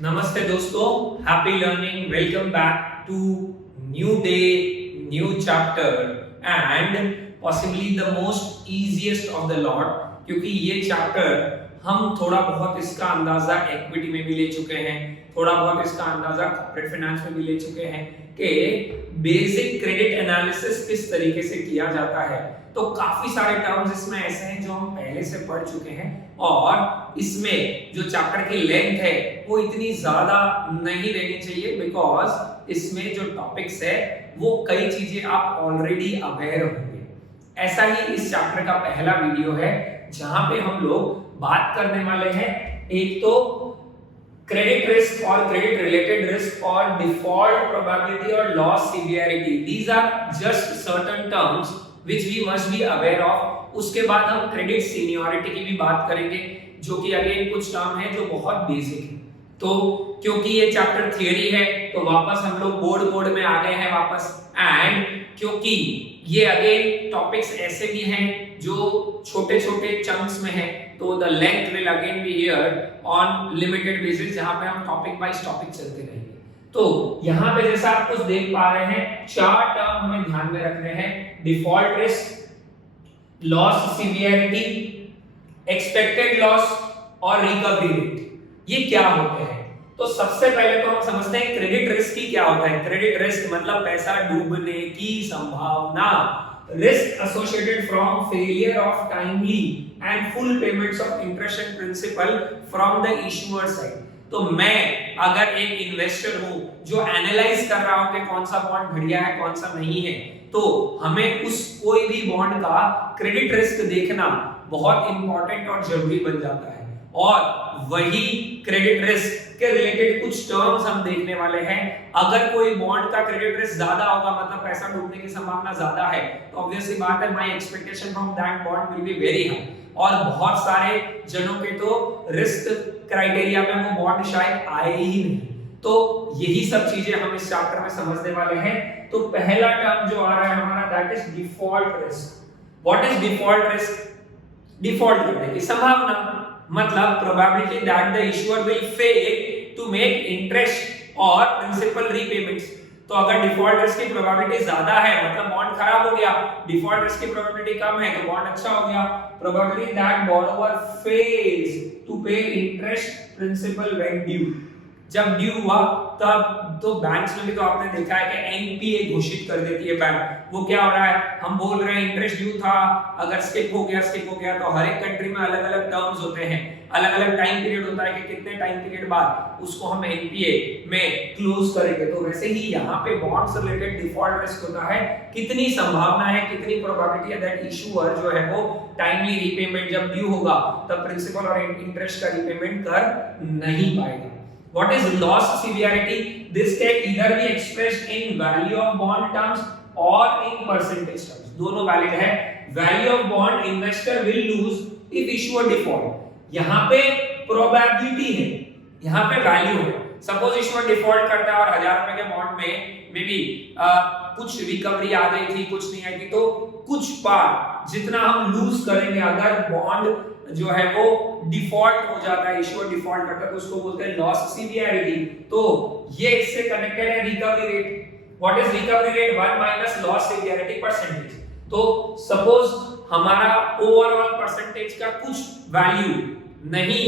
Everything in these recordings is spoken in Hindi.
नमस्ते दोस्तों, happy learning, welcome back to new day, new chapter and possibly the most easiest of the lot, क्योंकि ये चैप्टर हम थोड़ा बहुत इसका अंदाजा इक्विटी में भी ले चुके हैं, थोड़ा बहुत इसका अंदाजा कॉर्पोरेट फाइनेंस में भी ले चुके हैं कि बेसिक क्रेडिट एनालिसिस किस तरीके से किया जाता है। तो काफी सारे टर्म्स इसमें ऐसे हैं जो हम पहले से पढ़ चुके हैं और इसमें जो चैप्टर की लेंथ है वो इतनी ज्यादा नहीं रहनी चाहिए, बिकॉज इसमें जो टॉपिक्स है वो कई चीजें आप ऑलरेडी अवेयर होंगे। ऐसा ही इस चैप्टर का पहला वीडियो है जहां पे हम लोग बात करने वाले हैं एक तो क्रेडिट रिस्क और क्रेडिट रिलेटेड रिस्क और डिफॉल्ट प्रोबेबिलिटी और loss severity. These are just certain terms which we must be aware of। उसके बाद हम क्रेडिट सीनियरिटी की भी बात करेंगे, जो कि अगेन कुछ टर्म है जो बहुत बेसिक है। तो क्योंकि ये चैप्टर थियरी है तो वापस हम लोग बोर्ड में आ गए हैं वापस, एंड क्योंकि ये अगेन टॉपिक्स ऐसे भी हैं जो छोटे छोटे चंक्स में है, तो the length will again be here on limited basis, जहां पे हम टॉपिक वाइज टॉपिक चलते रहेंगे। तो यहां पे जैसा आप कुछ देख पा रहे हैं, चार टर्म हमें ध्यान में रखने हैं: default risk, loss severity, expected loss और रिकवरी रेट। ये क्या होते हैं? तो सबसे पहले तो हम समझते हैं क्रेडिट रिस्क की क्या होता है। क्रेडिट रिस्क मतलब पैसा डूबने की संभावना, risk associated from failure of timely and full payments of interest and principal from the issuer side. तो मैं अगर एक इन्वेस्टर हूं जो एनालाइज कर रहा हूं कि कौन सा बॉन्ड बढ़िया है कौन सा नहीं है, तो हमें उस कोई भी बॉन्ड का क्रेडिट रिस्क देखना बहुत इंपॉर्टेंट और जरूरी बन जाता है। और वही क्रेडिट रिस्क के रिलेटेड कुछ टर्म्स हम देखने वाले हैं। अगर कोई बॉन्ड का क्रेडिट रिस्क ज्यादा होगा, मतलब पैसा डूबने की संभावना ज्यादा है, तो ऑब्वियसली बात है my expectation from that bond will be very high. और बहुत सारे जनों के तो रिस्क क्राइटेरिया में वो बॉन्ड शायद आए ही नहीं। तो यही सब चीजें हम इस चैप्टर में समझने वाले हैं। तो पहला टर्म जो आ रहा है हमारा, that is default risk. What is default risk? Default करने की संभावना, मतलब probability that the issuer will fail to make interest और प्रिंसिपल रीपेमेंट्स। तो अगर डिफॉल्ट रिस्क की प्रोबेबिलिटी ज्यादा है, मतलब बॉन्ड खराब हो गया, डिफॉल्ट रिस्क की प्रोबेबिलिटी कम है तो बॉन्ड अच्छा हो गया। Probability that borrower fails to pay interest principal when due, जब ड्यू हुआ तब तो बैंक्स में भी तो आपने देखा है कि एनपीए घोषित कर देती है बैंक। वो क्या हो रहा है, हम बोल रहे हैं इंटरेस्ट ड्यू था, अगर स्किप हो गया, तो हर एक कंट्री में अलग अलग टर्म्स होते हैं, अलग अलग टाइम पीरियड होता है कि कितने टाइम पीरियड बाद उसको हम एनपीए में क्लोज करेंगे। तो वैसे ही यहाँ पे बॉन्ड्स रिलेटेड डिफॉल्ट रिस्क होता है, कितनी संभावना है, कितनी प्रोबेबिलिटी है दैट इशूअर जो है वो टाइमली रीपेमेंट, जब ड्यू होगा तब प्रिंसिपल और इंटरेस्ट का रीपेमेंट कर नहीं पाएगा। What is loss severity? This can either be expressed in value of bond terms or in percentage terms. दोनों वैलिड है। Value of bond investor will lose if issuer default. यहाँ पे probability है, यहाँ पे value है। Suppose issuer default करता है और 1000 रुपए के बॉन्ड में मे बी कुछ रिकवरी आ गई थी, कुछ नहीं आई थी, तो कुछ पार जितना हम लूज करेंगे अगर बॉन्ड जो है वो डिफॉल्ट हो जाता है, इशूअर डिफॉल्ट करता है, तो उसको बोलते हैं लॉस सीवियरिटी। तो ये इससे कनेक्टेड है recovery rate. What is recovery rate? 1 minus loss severity percentage. तो सपोज हमारा ओवरऑल परसेंटेज का कुछ वैल्यू नहीं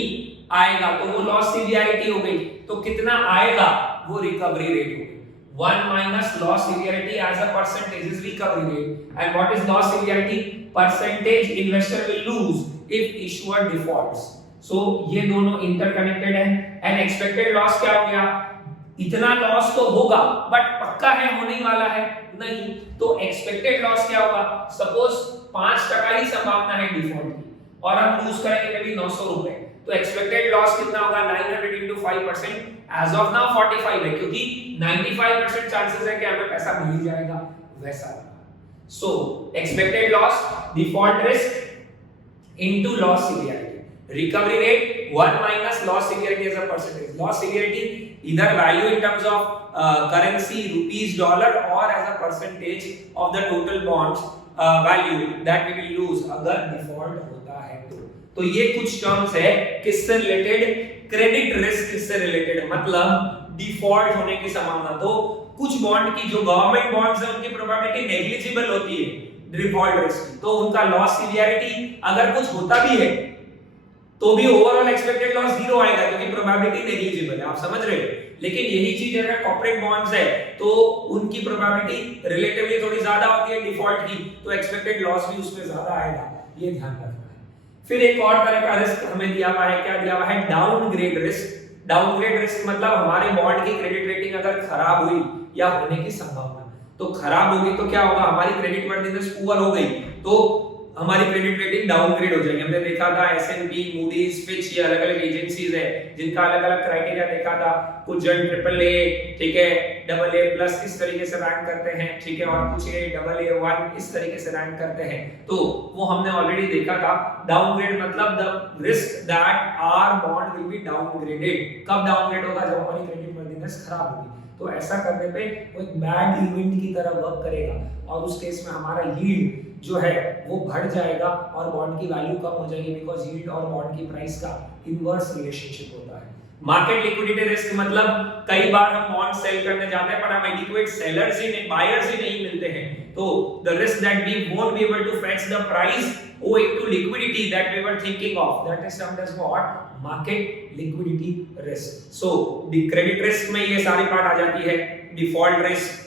आएगा तो वो लॉस सीवियरिटी हो गई, तो कितना आएगा वो रिकवरी रेट हो गई। 1 minus loss severity as a percentage is recovery rate. And what is loss severity? Percentage investor will lose if issuer defaults. So ये दोनों interconnected हैं। And expected loss क्या हो गया? इतना लॉस तो होगा बट पक्का है होने वाला है नहीं, तो एक्सपेक्टेड लॉस क्या होगा? सपोज 5% ही संभावना है डिफॉल्ट की और हम लूज करेंगे कभी 900 रुपए, तो एक्सपेक्टेड लॉस कितना होगा? 900 into 5%। एज ऑफ नाउ 45 है, क्योंकि 95% चांसेस है कि हमें पैसा मिल ही जाएगा वैसा। So expected loss, default risk into loss severity, recovery rate 1 minus loss severity as a percentage. Loss severity इधर value in terms of currency rupees dollar और as a percentage of the total bonds value that we will lose अगर डिफॉल्ट होता है तो। तो ये कुछ टर्म्स है किससे रिलेटेड, क्रेडिट रिस्क किससे रिलेटेड, मतलब डिफॉल्ट होने की संभावना। तो कुछ बॉन्ड की जो गवर्नमेंट बॉन्ड्स है उनकी प्रोबेबिलिटी नेग्लिजिबल होती है डिफॉल्ट रिस्क की, तो उनका लॉस सीवियरिटी अगर कुछ होता भी है तो भी ओवरऑल एक्सपेक्टेड लॉस जीरो आएगा क्योंकि प्रोबेबिलिटी नेग्लिजिबल है, आप समझ रहे हो। लेकिन यही चीज अगर कॉर्पोरेट बॉन्ड्स है तो उनकी प्रोबेबिलिटी रिलेटिवली थोड़ी ज्यादा होती है डिफॉल्ट की, तो एक्सपेक्टेड लॉस भी उसमें ज्यादा आएगा, ये ध्यान रखना है। फिर एक और तरह का रिस्क हमें दिया हुआ है, क्या दिया हुआ है, डाउनग्रेड रिस्क। डाउनग्रेड रिस्क मतलब हमारे बॉन्ड की क्रेडिट रेटिंग अगर खराब हुई या होने की संभावना, तो खराब होगी तो क्या होगा, हमारी क्रेडिट वर्दीनेस पुअर हो गई तो हमारी क्रेडिट रेटिंग डाउनग्रेड हो जाएगी। हमने देखा था एस&पी, मूडीज, फिच, ये अलग-अलग एजेंसीज है जिनका अलग-अलग क्राइटेरिया देखा था। कुछ जन ट्रिपल ए, ठीक है, डबल ए प्लस इस तरीके से रैंक करते हैं, ठीक है, और कुछ ए डबल ए 1 इस तरीके से रैंक करते हैं, तो वो हमने ऑलरेडी देखा था। डाउनग्रेड मतलब the risk that our bond will be downgraded. कब डाउनग्रेड होगा, जब हमारी क्रेडिट वर्दीनेस खराब होगी। तो ऐसा करने पे वो एक बैड इवेंट की तरह वर्क करेगा और उस केस में हमारा यील्ड जो है वो बढ़ जाएगा और बॉन्ड की वैल्यू कम हो जाएगी, बिकॉज़ यील्ड और बॉन्ड की प्राइस का इनवर्स रिलेशनशिप होता है। मार्केट लिक्विडिटी रिस्क मतलब कई बार हम बॉन्ड सेल करने जाते हैं पर हम एडिक्वेट सेलर्स ही नहीं, बायर्स ही नहीं मिलते हैं, तो the risk that we won't be able to fetch the price owing to liquidity that we were thinking of, that is termed as what, market liquidity risk. So the credit risk में ये सारी पार्ट आ जाती है, default risk,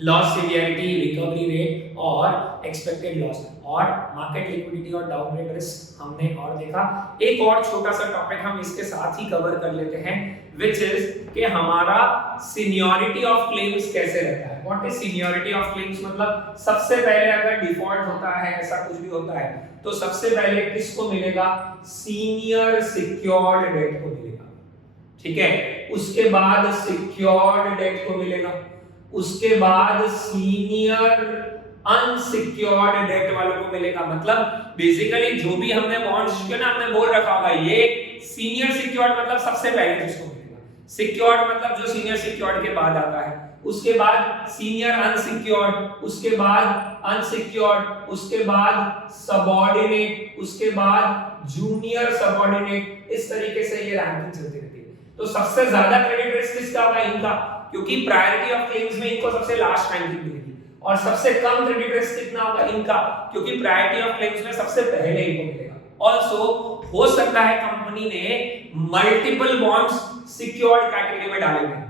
loss severity, recovery rate और एक्सपेक्टेड लॉस, और मार्केट लिक्विडिटी और डाउनग्रेड रिस्क हमने और देखा। एक और छोटा सा टॉपिक हम इसके साथ ही कवर कर लेते हैं, व्हिच इज कि हमारा सीनियरिटी ऑफ क्लेम्स कैसे रहता है। What is seniority of claims मतलब सबसे पहले अगर डिफॉल्ट होता है, ऐसा कुछ भी होता है, तो सबसे पहले किसको मिलेगा, सीनियर सिक्योर्ड डेट को मिलेगा, ठीक है, उसके बाद सिक्योर्ड डेट को मिलेगा, उसके बाद सीनियर अनसिक्योर्ड डेट वालों को मिलेगा। मतलब बेसिकली जो भी हमने बॉन्ड्स किए ना, हमने बोल रखा होगा ये सीनियर सिक्योर्ड मतलब सबसे पहले जिसको मिलेगा, सिक्योर्ड मतलब जो सीनियर सिक्योर्ड के बाद आता है, उसके बाद सीनियर अनसिक्योर्ड, उसके बाद अनसिक्योर्ड, उसके बाद सबऑर्डिनेट, उसके बाद जूनियर सबऑर्डिनेट, इस तरीके से ये रैंकिंग चलती रहती है। तो सबसे ज्यादा क्रेडिट रिस्क किसका होगा, इनका, क्योंकि प्रायोरिटी ऑफ क्लेम्स में इनको सबसे लास्ट रैंकिंग मिलेगी, और सबसे कम क्रेडिट रिस्क कितना होगा, इनका, क्योंकि प्रायोरिटी ऑफ क्लेम्स में सबसे पहले इनको मिलेगा। ऑल्सो हो सकता है कंपनी ने मल्टीपल बॉन्ड्स सिक्योर्ड कैटेगरी में डाले हुए,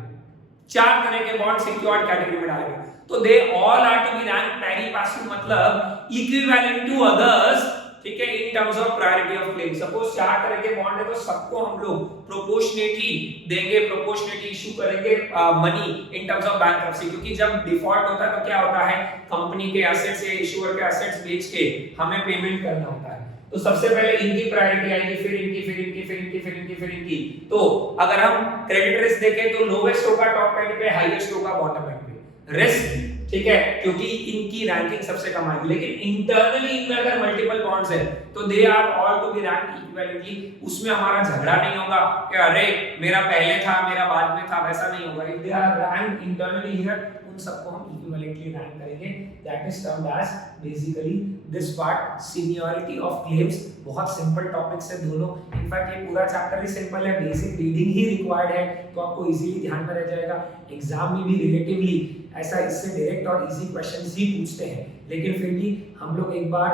4 तरह के बॉन्ड सिक्योर्ड कैटेगरी में डाले हुए, तो they all are to be rank pari passu मतलब इक्विवेलेंट टू अदर्स, ठीक है, in terms of priority of claim. Suppose 4 तरह के बॉन्ड है तो सबको हम लोग प्रोपोर्शनेटली देंगे, प्रोपोर्शनेटली इशू करेंगे money in terms of bankruptcy, क्योंकि जब डिफॉल्ट होता है तो क्या होता है, कंपनी के एसेट्स या इशूअर के एसेट्स बेच के हमें पेमेंट करना होता है, तो सबसे पहले इनकी प्रायोरिटी आएगी, फिर इनकी, फिर इनकी, फिर इनकी, फिर इनकी, फिर इनकी। तो अगर हम क्रेडिट रिस्क देखें तो लोवेस्ट होगा टॉप एंड पे, हाईएस्ट होगा बॉटम एंड पे रिस्क, ठीक है, क्योंकि इनकी रैंकिंग सबसे कम आएगी। लेकिन इंटरनली इनमें अगर मल्टीपल बॉन्ड्स है तो they are all to be ranked equivalently, उसमें हमारा झगड़ा नहीं होगा कि अरे मेरा पहले था मेरा बाद में था, वैसा नहीं होगा। If they are ranked internally here, उन सबको हम इक्विवेलेंटली रैंक करेंगे, that is termed as basically this part seniority of claims. बहुत सिंपल टॉपिक्स है दोनों, इनफैक्ट ये पूरा चैप्टर ही सिंपल है, बेसिक रीडिंग ही रिक्वायर्ड है, तो आपको इजीली ध्यान में रह जाएगा। एग्जाम में भी रिलेटिवली ऐसा इससे डायरेक्ट और इजी क्वेश्चंस ही पूछते हैं, लेकिन फिर भी हम लोग एक बार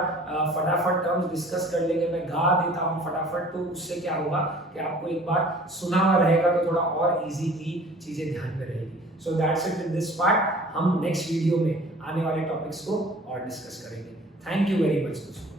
फटाफट टर्म्स डिस्कस कर लेंगे। मैं गा देता हूँ फटाफट, तो उससे क्या होगा कि आपको एक बार सुना हुआ रहेगा तो थोड़ा और इजीली चीजें ध्यान में रहेगी। So that's it with this part. हम नेक्स्ट वीडियो में आने वाले टॉपिक्स को और डिस्कस करेंगे। थैंक यू वेरी मच दोस्तों।